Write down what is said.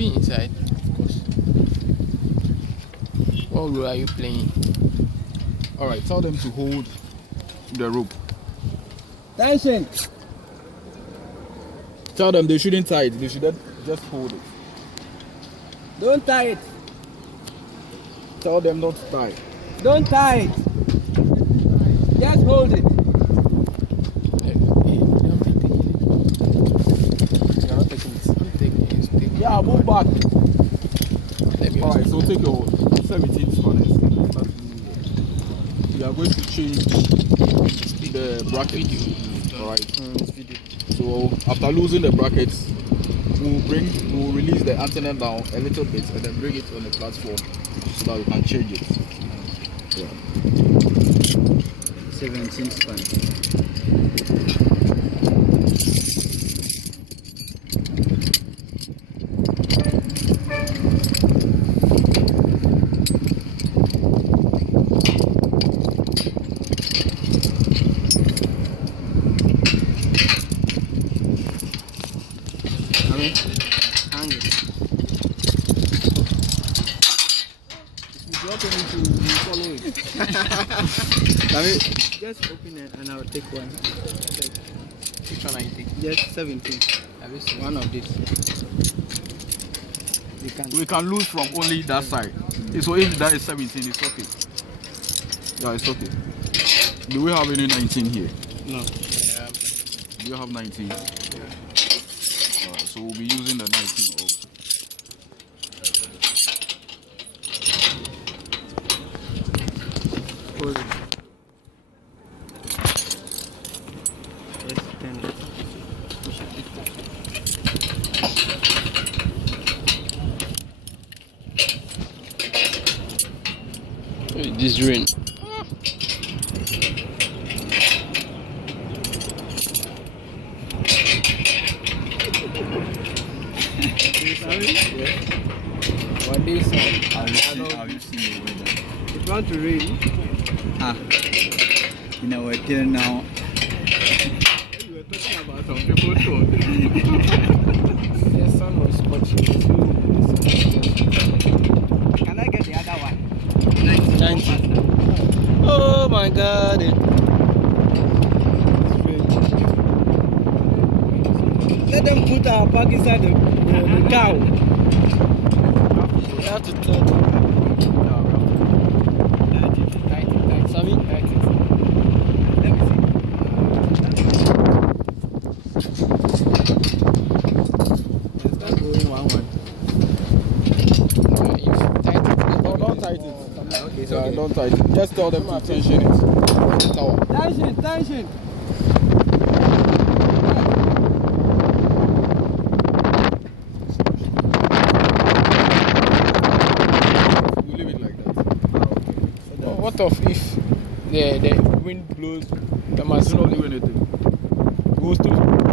Inside, of course. What role are you playing? Alright, tell them to hold the rope. Tension. Tell them they shouldn't tie it, they should just hold it. Don't tie it. Tell them not to tie. Don't tie it. Just hold it. Yeah, move back. Alright, so take your 17 scanners. We are going to change the bracket. Alright. So after losing the brackets, we'll release the antenna down a little bit and then bring it on the platform so that we can change it. Yeah. 17 span. Hang it. If you drop anything, you follow it. Just open it and I'll take one. Which one are you taking? Just 17. Have you seen One of these. We can lose from only that side. So if that is 17, it's okay. Yeah, it's okay. Do we have any 19 here? No. Do you have 19? Yeah. So we'll be using the 19 also. Hold it. Yes, 10. this rain? What is it? Have you seen the weather? It want to rain. In our hotel now. You were talking about some people too. The sun was scorching. Can I get the other one? 90. Oh my God. Let them put our bag inside the cow. We have to turn. Sammy? It's not going 1-1. No, don't tight it. Okay, so Yeah, don't tight it. Just tell them to tension it. Tower. Tension. We leave it like that. What of if the wind blows? The must Do not do anything. goes to